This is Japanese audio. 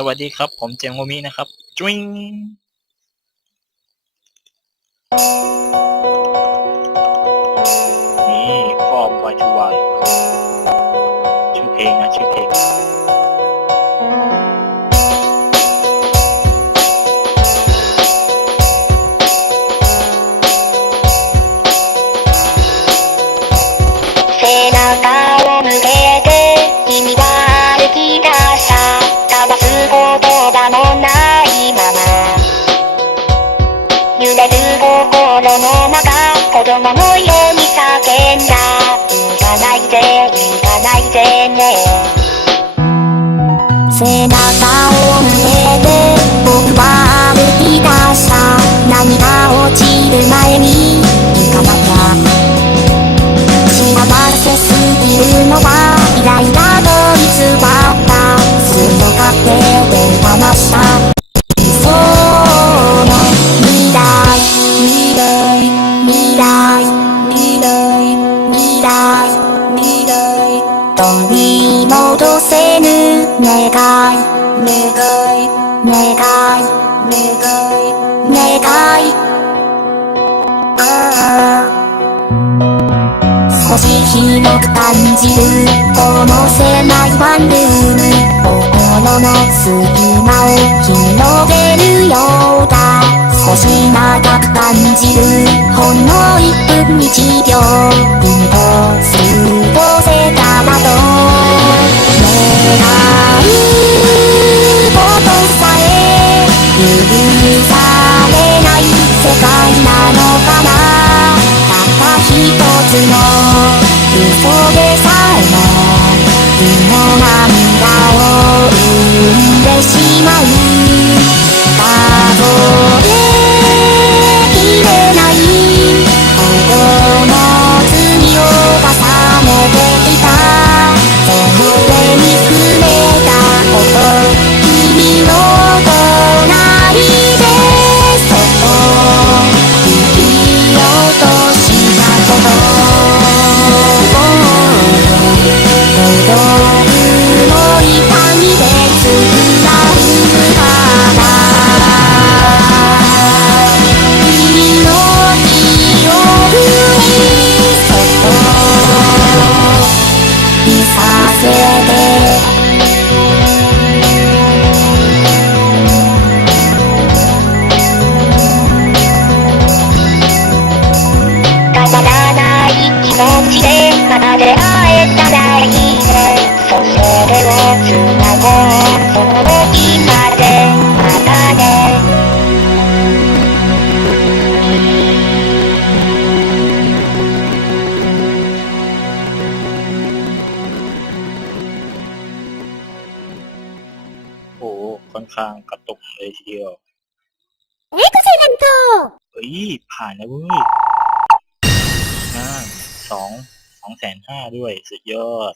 สวัสดีครับ ผมเจมโฮมินะครับจุ้งนี่ฟอร์มวายทูวายชื่อเพลงนะชื่อเพลง を向けて僕は歩き出した何が落ちる前に行かなきゃ幸せすぎるのはイライラと偽ったすぐかって手放したそうの未来未来未来未来未来未来取り戻せぬ願い？願い願い願い願い。ああ少し広く感じるこの狭いワンルーム心の隙間を広げるようだ。少し長く感じるほんの1分1秒出会えたらいいねそして手をつなごう ค่อนข้างกระตุกเลยทีเดียวเอ็กซ์เซนโตเฮ้ยผ่านแล้วเว้ยห้าสองสองแสนห้าด้วย สุดยอด